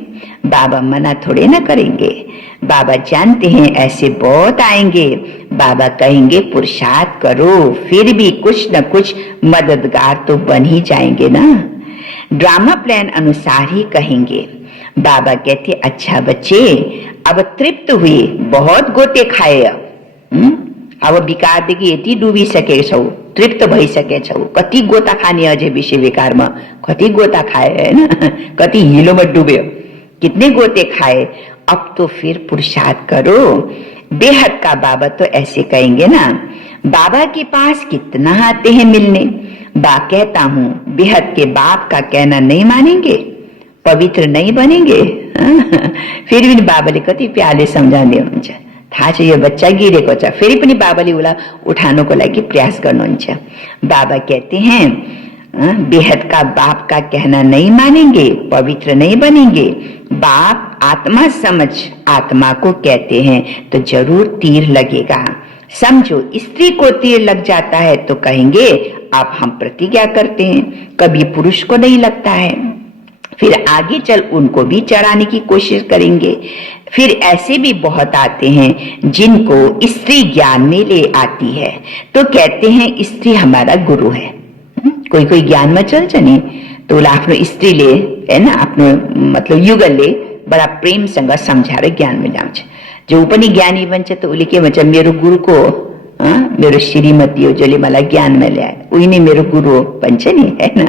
बाबा मना थोड़े ना करेंगे, बाबा जानते हैं ऐसे बहुत आएंगे। बाबा कहेंगे पुरुषार्थ करो, फिर भी कुछ न कुछ मददगार तो बन ही जाएंगे ना। ड्रामा प्लान अनुसार ही कहेंगे। बाबा कहते अच्छा बच्चे अब तृप्त हुए, बहुत गोते खाए, अब विकारदेखि यति डुबिसकेछौ, तृप्त भइसकेछौ, कति गोता खाने अझै विषय विकारमा, कति गोता खाए हैन, कति हिलोमा डुब्यो, कितने गोते खाए, अब तो फिर पुरुषार्थ करो। बेहद का बाबा तो ऐसे कहेंगे ना, बाबा के पास कितना आते हैं मिलने, बा कहता हूं बेहद के बाप का कहना नहीं मानेंगे, पवित्र नहीं बनेंगे। फिर भी बाबाले कति प्यारले सम्झाउँदै हुनुहुन्छ, थाहा छ यो बच्चा गिरेको छ, फेरि पनि बाबाले उसलाई उठाउनको लागि प्रयास गर्नुहुन्छ। बाबा कहते हैं बेहद का बाप का कहना नहीं मानेंगे, पवित्र नहीं बनेंगे। बाप आत्मा समझ आत्मा को कहते हैं तो जरूर तीर लगेगा। समझो स्त्री को तीर लग जाता है तो कहेंगे अब हम प्रतिज्ञा करते हैं, कभी पुरुष को नहीं लगता है, फिर आगे चल उनको भी चढ़ाने की कोशिश करेंगे। फिर ऐसे भी बहुत आते हैं जिनको स्त्री ज्ञान में ले आती है तो कहते हैं स्त्री हमारा गुरु है। कोही कोही ज्ञानमा चल्छ नि तो उसलाई आफ्नो स्त्रीले हैन आफ्नो मतलब युगलले बडा प्रेमसँग सम्झाएर ज्ञानमा ल्याउँछ। जो पनि ज्ञानी बन्छ त उसले के भन्छ, मेरो गुरुको मेरो श्रीमती हो जसले मलाई ज्ञानमा ल्याए, उही नै मेरो गुरु हो भन्छ नि, हैन।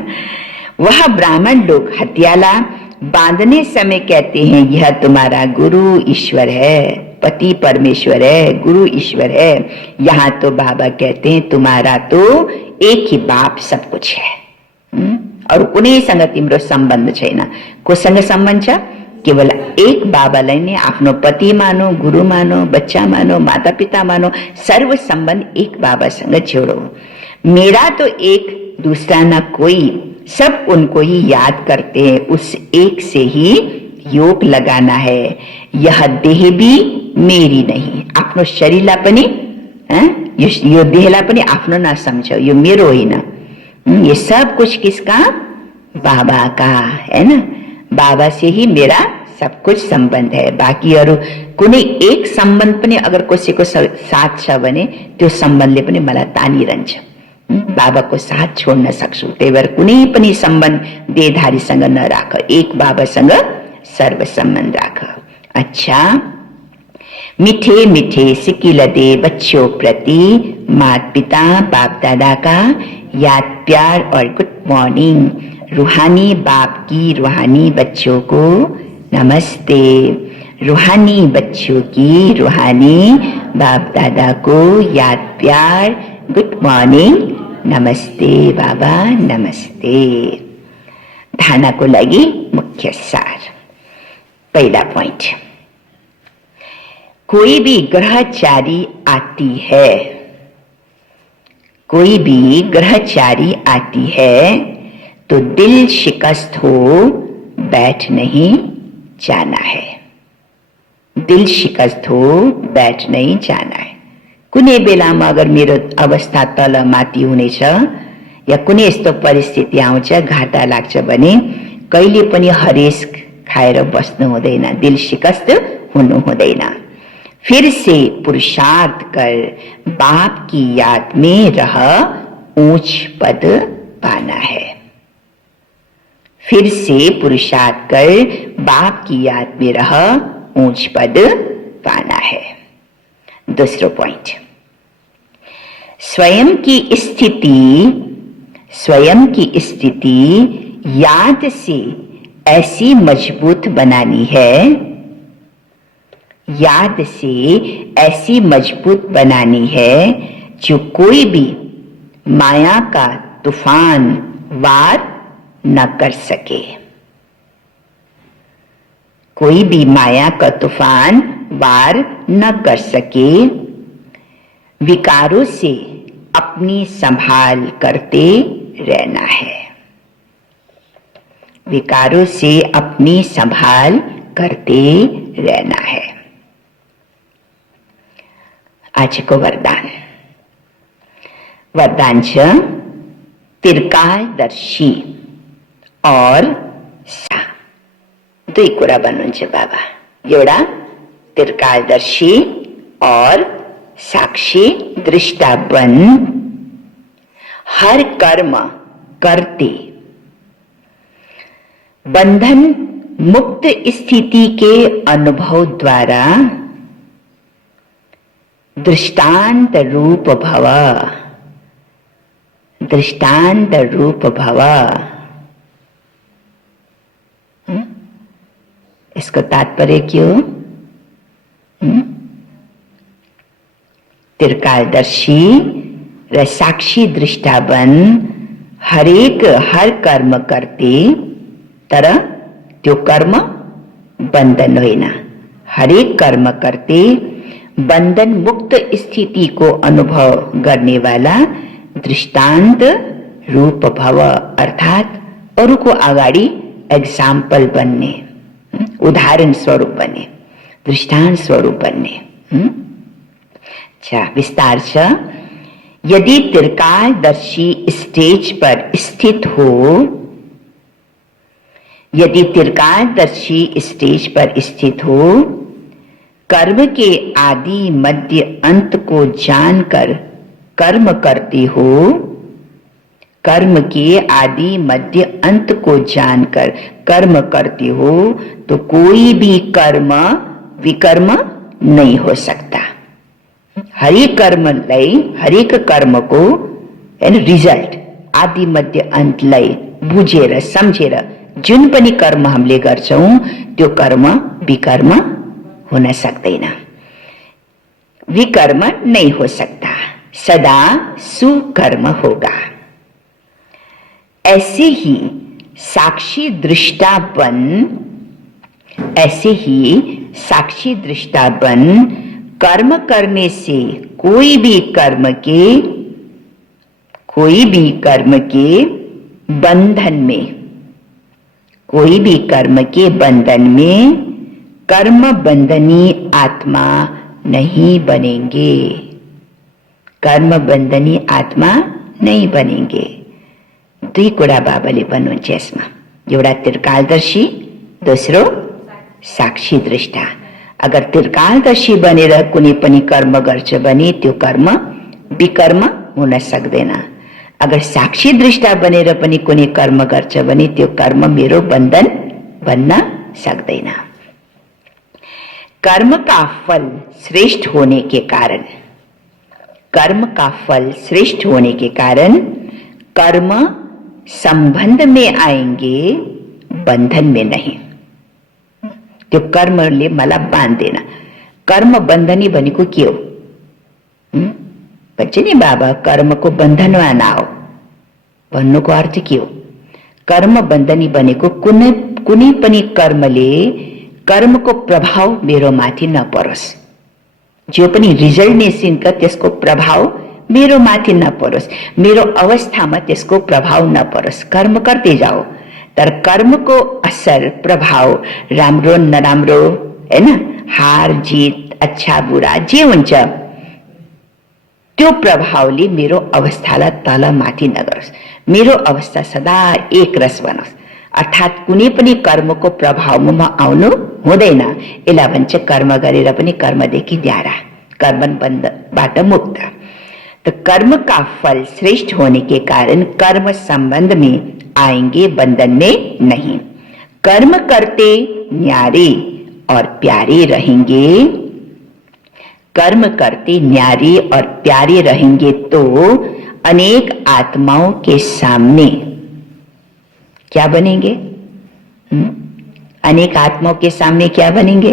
वह ब्राह्मण लोग हथियाला बांधने समय कहते हैं यह तुम्हारा गुरु ईश्वर है, पति परमेश्वर है, गुरु ईश्वर है। यहाँ तो बाबा कहते हैं तुम्हारा तो एक ही बाप सब कुछ है, और कुनैसँग तिम्रो सम्बन्ध छैन। कोसँग सम्बन्ध छ? केवल एक बाबालाई नै आफ्नो पति मानो, गुरु मानो, बच्चा मानो, माता पिता मानो, सर्व सम्बन्ध एक बाबासँग जोड़ो। मेरा तो एक, दूसरा न कोई, सब उनको ही याद करते हैं, उस एक से ही योग लगाना है। यह देह भी मेरी नहीं, आफ्नो शरीरलाई पनि यो देहलाई पनि आफ्नो नसम्झौ, यो मेरो होइन। ये सब कुछ किसका? बाबा का, है ना। बाबा से ही मेरा सब कुछ संबंध है। बाकी अरू कुनै एक सम्बन्ध पनि अगर कसैको साथ छ भने त्यो सम्बन्धले पनि मलाई तानिरहन्छ। बाबाको साथ छोड्न सक्छु, त्यही भएर कुनै पनि सम्बन्ध देहधारीसँग नराख, एक बाबासँग सर्व सम्बन्ध राख। अच्छा, मीठे मीठे सिकिलदे बच्चों प्रति माता पिता बाप दादा का याद प्यार और गुड मॉर्निंग। रूहानी बाप की रूहानी बच्चों को नमस्ते, रूहानी बच्चों की रूहानी बाप दादा को याद प्यार गुड मॉर्निंग, नमस्ते बाबा नमस्ते। धारणाको लागि मुख्य सार। पहला पॉइंट, कोई भी ग्रहचारी आती है, कोई भी ग्रहचारी आती है तो दिल शिकस्त हो बैठ नहीं जाना है, दिल शिकस्त हो बैठ नहीं जाना है। कुनै बेलामा अगर मेरो अवस्था तल माथि हुनेछ या कुनै यस्तो परिस्थिति आउँछ, घाटा लाग्छ भने कहिले पनि हरेस खाएर बस्नु हुँदैन, दिल शिकस्त हुनु हुँदैन। फिर से पुरुषार्थ कर बाप की याद में रह ऊंच पद पाना है। फिर से पुरुषार्थ कर बाप की याद में रह ऊंच पद पाना है। दूसरा पॉइंट, स्वयं की स्थिति याद से ऐसी मजबूत बनानी है, याद से ऐसी मजबूत बनानी है जो कोई भी माया का तूफान वार न कर सके। कोई भी माया का तूफान वार न कर सके। विकारों से अपनी संभाल करते रहना है, विकारों से अपनी संभाल करते रहना है। आज को वरदान, वरदान छ तिर्कालदर्शी और सा दुई कुरा भन्नुहुन्छ बाबा। एउटा तिर्कालदर्शी और साक्षी दृष्टा बन, हर कर्म करते बंधन मुक्त स्थिति के अनुभव द्वारा दृष्टांत रूप भव, दृष्टांत रूप भव। इसको तात्पर्य क्यों? तिर्कालदर्शी र साक्षी दृष्टा बन, हर कर्म करते, तर त्यो कर्म बंधन होइन। हरेक कर्म करते बंधन मुक्त स्थिति को अनुभव करने वाला दृष्टांत रूप भव, अर्थात अरूको अगाडि एक्जाम्पल बन्ने, उदाहरण स्वरूप बने, दृष्टांत स्वरूप बन्ने। अच्छा, विस्तार छ। यदि तिर्कालदर्शी स्टेज पर स्थित हो, यदि तिर्कालदर्शी स्टेज पर स्थित हो, कर्म के आदि मध्य अंत को जानकर कर्म करते हो, कर्म के आदि मध्य अंत को जानकर कर्म करते हो, तो कोई भी कर्म विकर्म नहीं हो सकता। हरेक कर्म को रिजल्ट आदि मध्य अन्तलाई बुझेर सम्झेर जुन पनि कर्म हामीले गर्छौं त्यो कर्म विकर्म होना सक्दैन, विकर्म नहीं हो सकता, सदा सुकर्म होगा। ऐसे ही साक्षी दृष्टा बन, ऐसे ही साक्षी दृष्टा बन, कर्म करने से कोई भी कर्म के बंधन में, कोई भी कर्म के बंधन में कर्म बंधनी आत्मा नहीं बनेंगे, कर्म बंधनी आत्मा नहीं बनेंगे। दुई कुरा बाबाले भन्नुहुन्छ यसमा, एउटा तिर्कालदर्शी, दोस्रो साक्षी दृष्टा। अगर तिर्कालदर्शी बनेर कुनै पनि कर्म गर्छ भने त्यो कर्म विकर्म हुन सक्दैन। अगर साक्षी दृष्टा बनेर पनि कुनै कर्म गर्छ भने त्यो कर्म मेरो बन्धन बन्न सक्दैन। कर्म का फल श्रेष्ठ होने के कारण, कर्म का फल श्रेष्ठ होने के कारण कर्म संबंध में आएंगे, बंधन में नहीं। त्यो कर्मले मलाई बाँध्दैन। कर्म बन्धनी भनेको के हो? भन्छ नि बाबा, कर्मको बन्धनमा नआऊ भन्नुको अर्थ के हो? कर्म बन्धनी भनेको कुनै पनि कर्मले कर्मको प्रभाव मेरो माथि नपरोस्, जो पनि रिजल्ट निस्किन्छ त्यसको प्रभाव मेरो माथि नपरोस्, मेरो अवस्थामा त्यसको प्रभाव नपरोस्। कर्म गर्दै जाऊ, तर कर्मको असर प्रभाव राम्रो नराम्रो, हैन, हार जित, अच्छा बुरा जे हुन्छ त्यो प्रभावले मेरो अवस्थालाई तल माथि नगरोस्, मेरो अवस्था सदा एक रस बनोस्। अर्थात् कुनै पनि कर्मको प्रभावमा आउनु हुँदैन। यसलाई भन्छ कर्म गरेर पनि कर्मदेखि न्यारा, कर्म बन्धबाट मुक्त। तो कर्म का फल श्रेष्ठ होने के कारण कर्म संबंध में आएंगे, बंधन में नहीं। कर्म करते न्यारे और प्यारे रहेंगे, कर्म करते न्यारे और प्यारे रहेंगे तो अनेक आत्माओं के सामने, क्या बनेंगे? अनेक आत्माओं के सामने क्या बनेंगे?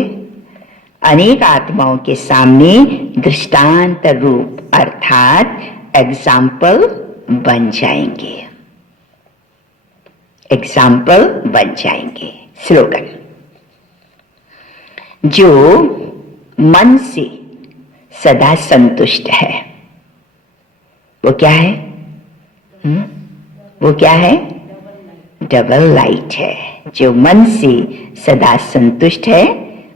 अनेक आत्माओं के सामने दृष्टांत रूप अर्थात एग्जाम्पल बन जाएंगे। एग्जाम्पल बन जाएंगे। स्लोगन, जो मन से सदा संतुष्ट है वो क्या है? वो क्या है? डबल लाइट है। जो मन से सदा संतुष्ट है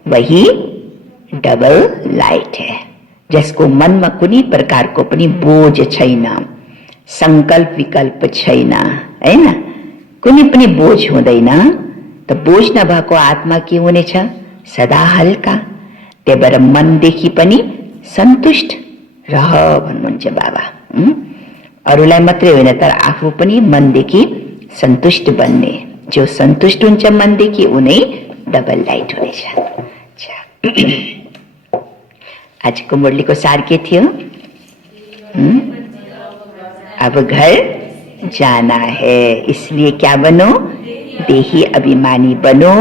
वही डबल लाइट है। जसको मनमा कुनै प्रकारको पनि बोझ छैन, संकल्प विकल्प छैन, हैन, कुनै पनि बोझ हुँदैन, त बोझ नभएको आत्मा के हुनेछ? सदा हल्का। त्यही भएर मनदेखि पनि सन्तुष्ट रह भन्नुहुन्छ बाबा। अरूलाई मात्रै होइन तर आफू पनि मनदेखि सन्तुष्ट बन्ने। जो सन्तुष्ट हुन्छ मनदेखि उनै डबल लाइट हुनेछ। आजको मुरलीको सार के थियो? अब घर जाना है, इसलिए क्या बनो? देही अभिमानी बनो।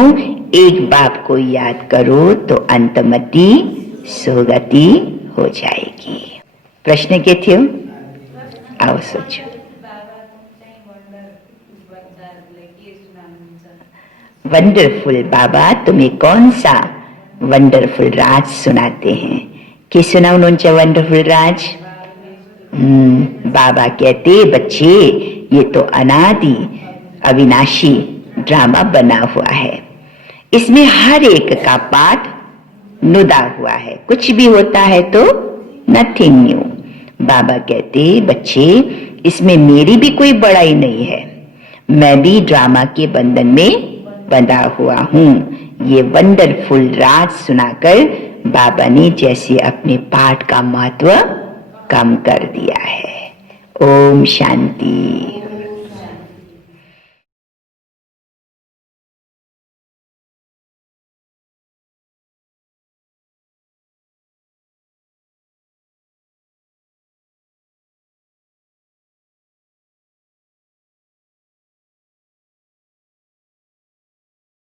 एक बाप को याद करो तो अंतमति सुगति हो जाएगी। प्रश्न के थियो? आओ सोचो। वंडरफुल बाबा तुम्हें कौन सा वंडरफुल राज सुनाते हैं? के सुनाउनुहुन्छ वंडरफुल राज? बाबा कहते बच्चे ये तो अनादि अविनाशी ड्रामा बना हुआ है, इसमें हर एक का पाठ नुदा हुआ है, कुछ भी होता है तो नथिंग न्यू। बाबा कहते बच्चे इसमें मेरी भी कोई बड़ाई नहीं है, मैं भी ड्रामा के बंधन में बंधा हुआ हूँ। ये वंडरफुल राज सुनाकर बाबा ने जैसे अपने पाठ का महत्व कम कर दिया है। ओम शांति।